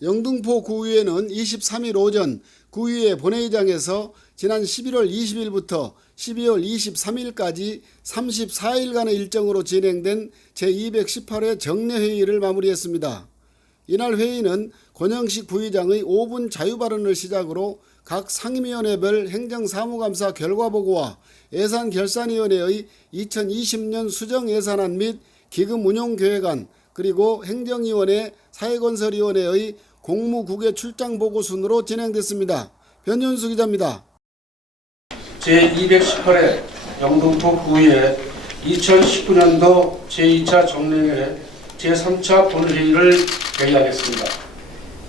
영등포 구의회는 23일 오전 구의회 본회의장에서 지난 11월 20일부터 12월 23일까지 34일간의 일정으로 진행된 제218회 정례회의를 마무리했습니다. 이날 회의는 권영식 부의장의 5분 자유발언을 시작으로 각 상임위원회별 행정사무감사 결과보고와 예산결산위원회의 2020년 수정예산안 및 기금운용계획안 그리고 행정위원회 사회건설위원회의 공무국외 출장보고 순으로 진행됐습니다. 변윤수 기자입니다. 제218회 영등포 구의회 2019년도 제2차 정례회 제3차 본회의를 개의하겠습니다.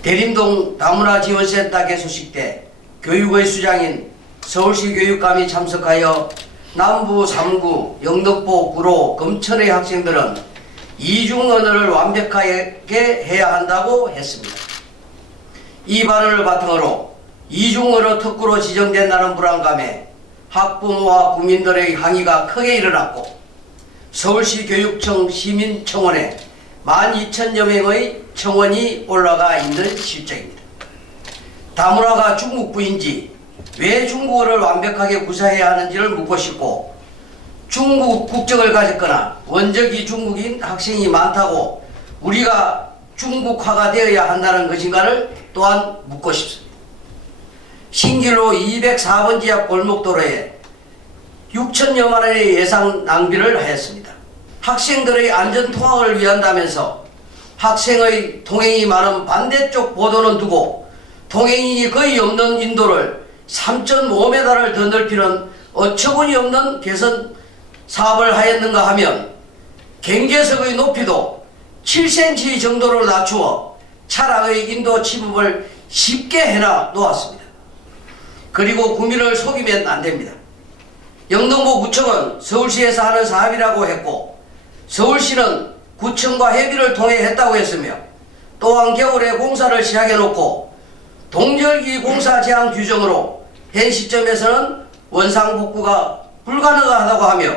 대림동 다문화지원센터 개소식 때 교육의 수장인 서울시 교육감이 참석하여 남부 3구, 영등포, 구로, 금천의 학생들은 이중 언어를 완벽하게 해야 한다고 했습니다. 이 발언을 바탕으로 이중 언어 특구로 지정된다는 불안감에 학부모와 국민들의 항의가 크게 일어났고 서울시 교육청 시민청원에 12,000여 명의 청원이 올라가 있는 실정입니다. 다문화가 중국부인지 왜 중국어를 완벽하게 구사해야 하는지를 묻고 싶고 중국 국적을 가졌거나 원적이 중국인 학생이 많다고 우리가 중국화가 되어야 한다는 것인가를 또한 묻고 싶습니다. 신길로 204번 지역 골목도로에 6천여만 원의 예산 낭비를 하였습니다. 학생들의 안전 통학을 위한다면서 학생의 통행이 많은 반대쪽 보도는 두고 통행인이 거의 없는 인도를 3.5m를 더 넓히는 어처구니 없는 개선 사업을 하였는가 하면 경계석의 높이도 7cm 정도로 낮추어 차량의 인도 침입을 쉽게 해놔 놓았습니다. 그리고 국민을 속이면 안 됩니다. 영등포 구청은 서울시에서 하는 사업이라고 했고 서울시는 구청과 협의를 통해 했다고 했으며 또한 겨울에 공사를 시작해 놓고 동절기 공사 제한 규정으로 현 시점에서는 원상복구가 불가능하다고 하며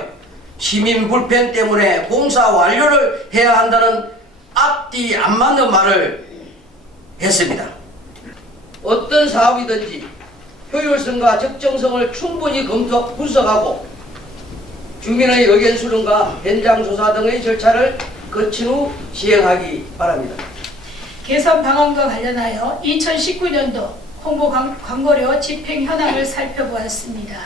시민 불편 때문에 공사 완료를 해야 한다는 앞뒤 안 맞는 말을 했습니다. 어떤 사업이든지 효율성과 적정성을 충분히 분석하고 주민의 의견 수렴과 현장 조사 등의 절차를 거친 후 시행하기 바랍니다. 개선 방안과 관련하여 2019년도 홍보 광고료 집행 현황을 살펴보았습니다.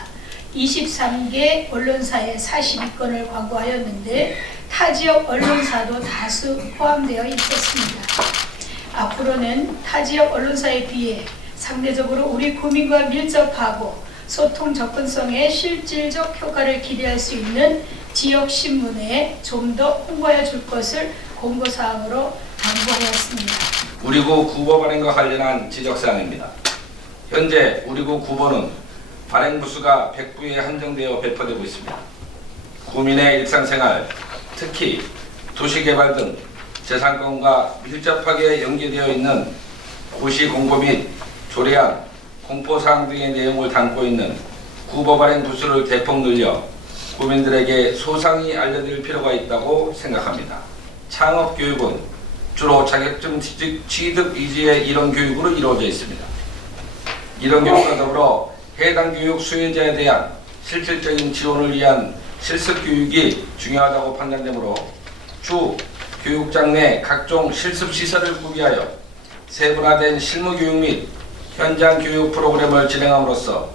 23개 언론사에 42건을 광고하였는데 타 지역 언론사도 다수 포함되어 있었습니다. 앞으로는 타 지역 언론사에 비해 상대적으로 우리 국민과 밀접하고 소통 접근성에 실질적 효과를 기대할 수 있는 지역 신문에 좀 더 홍보해 줄 것을 공고사항으로 당부하였습니다. 우리구 구보 발행과 관련한 지적사항입니다. 현재 우리구 구보는 발행 부수가 100부에 한정되어 배포되고 있습니다. 구민의 일상생활, 특히 도시개발 등 재산권과 밀접하게 연계되어 있는 고시 공고 및 조례안, 공포사항 등의 내용을 담고 있는 구보 발행 부수를 대폭 늘려 국민들에게 소상히 알려드릴 필요가 있다고 생각합니다. 창업교육은 주로 자격증 취득 위주의 이론 교육으로 이루어져 있습니다. 이론 교육과 더불어 해당 교육 수혜자에 대한 실질적인 지원을 위한 실습 교육이 중요하다고 판단되므로 주 교육장 내 각종 실습 시설을 구비하여 세분화된 실무 교육 및 현장 교육 프로그램을 진행함으로써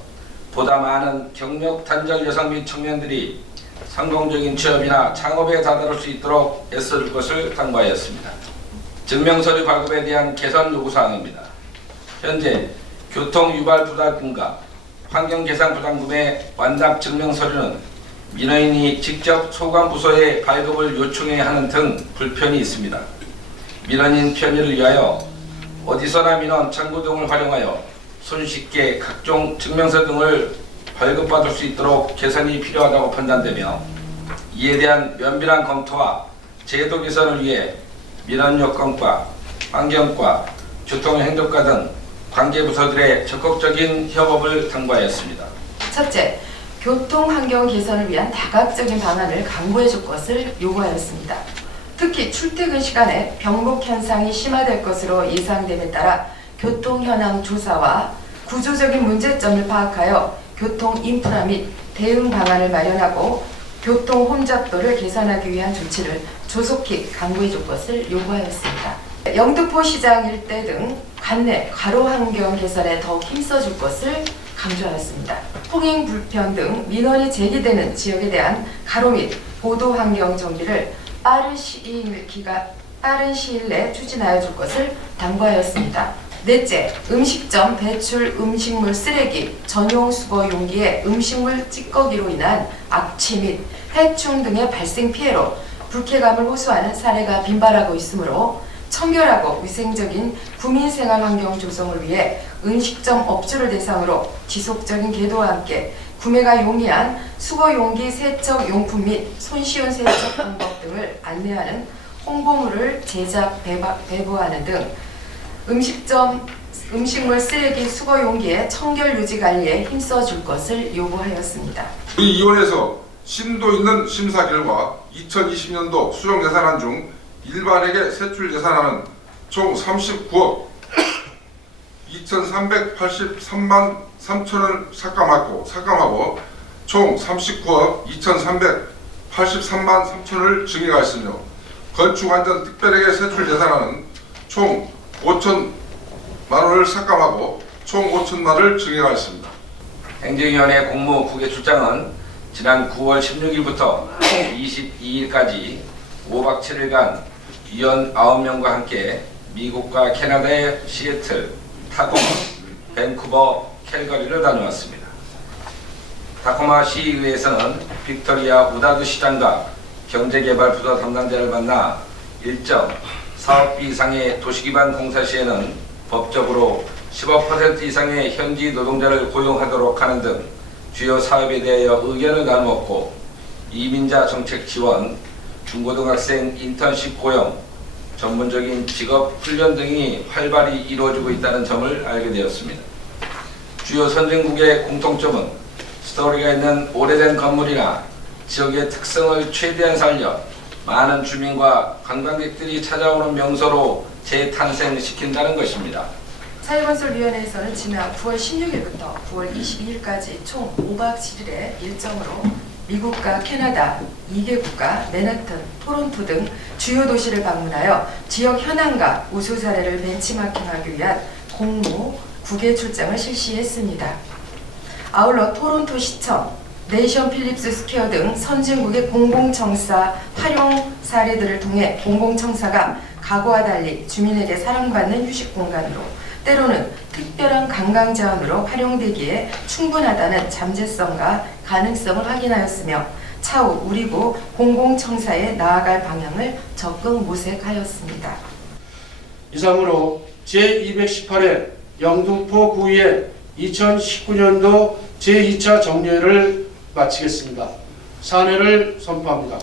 보다 많은 경력 단절 여성 및 청년들이 성공적인 취업이나 창업에 다다를 수 있도록 애써줄 것을 당부하였습니다. 증명서류 발급에 대한 개선 요구사항입니다. 현재 교통유발부담금과 환경계산부담금의 완납 증명서류는 민원인이 직접 소관부서에 발급을 요청해야 하는 등 불편이 있습니다. 민원인 편의를 위하여 어디서나 민원 창구 등을 활용하여 손쉽게 각종 증명서 등을 발급받을 수 있도록 개선이 필요하다고 판단되며 이에 대한 면밀한 검토와 제도 개선을 위해 민원요건과 환경과 교통행정과 등 관계부서들의 적극적인 협업을 당부하였습니다. 첫째, 교통환경 개선을 위한 다각적인 방안을 강구해 줄 것을 요구하였습니다. 특히 출퇴근 시간에 병목 현상이 심화될 것으로 예상됨에 따라 교통 현황 조사와 구조적인 문제점을 파악하여 교통 인프라 및 대응 방안을 마련하고 교통 혼잡도를 개선하기 위한 조치를 조속히 강구해 줄 것을 요구하였습니다. 영등포 시장 일대 등 관내 가로 환경 개선에 더욱 힘써 줄 것을 강조하였습니다. 통행 불편 등 민원이 제기되는 지역에 대한 가로 및 보도 환경 정비를 빠른 시일 내에 추진하여 줄 것을 당부하였습니다. 넷째, 음식점 배출 음식물 쓰레기 전용 수거 용기에 음식물 찌꺼기로 인한 악취 및 해충 등의 발생 피해로 불쾌감을 호소하는 사례가 빈발하고 있으므로 청결하고 위생적인 구민생활 환경 조성을 위해 음식점 업주를 대상으로 지속적인 계도와 함께 구매가 용이한 수거 용기 세척 용품 및 손쉬운 세척 방법 등을 안내하는 홍보물을 제작 배부하는 등 음식물 쓰레기 수거 용기의 청결 유지 관리에 힘써 줄 것을 요구하였습니다. 이 위원회에서 심도 있는 심사 결과 2020년도 수정 예산안 중 일반에게 세출 예산안은 총 39억 2,383만 3천을 삭감하고 총 39억 2,383만 3천을 증액하였으며 건축안전 특별에게 세출 예산안은 총 5천만 원을 삭감하고 총 5천만 원을 증액하였습니다. 행정위원회 공무 국외출장은 지난 9월 16일부터 22일까지 5박 7일간 위원 9명과 함께 미국과 캐나다의 시애틀, 타코마, 밴쿠버, 캘거리를 다녀왔습니다. 타코마 시의회에서는 빅토리아 우다드 시장과 경제개발 부서 담당자를 만나 일정 사업비 이상의 도시기반 공사 시에는 법적으로 15% 이상의 현지 노동자를 고용하도록 하는 등 주요 사업에 대하여 의견을 나누었고, 이민자 정책 지원, 중고등학생 인턴십 고용, 전문적인 직업 훈련 등이 활발히 이루어지고 있다는 점을 알게 되었습니다. 주요 선진국의 공통점은 스토리가 있는 오래된 건물이나 지역의 특성을 최대한 살려 많은 주민과 관광객들이 찾아오는 명소로 재탄생시킨다는 것입니다. 사회건설위원회에서는 지난 9월 16일부터 9월 22일까지 총 5박 7일의 일정으로 미국과 캐나다 2개국과 맨하튼, 토론토 등 주요 도시를 방문하여 지역 현황과 우수 사례를 벤치마킹하기 위한 공무, 국외 출장을 실시했습니다. 아울러 토론토 시청, 네이션 필립스 스퀘어 등 선진국의 공공청사 활용 사례들을 통해 공공청사가 과거와 달리 주민에게 사랑받는 휴식 공간으로, 때로는 특별한 관광 자원으로 활용되기에 충분하다는 잠재성과 가능성을 확인하였으며 차후 우리구 공공청사에 나아갈 방향을 적극 모색하였습니다. 이상으로 제218회 영등포 구의회 2019년도 제2차 정례를 마치겠습니다. 사례를 선포합니다.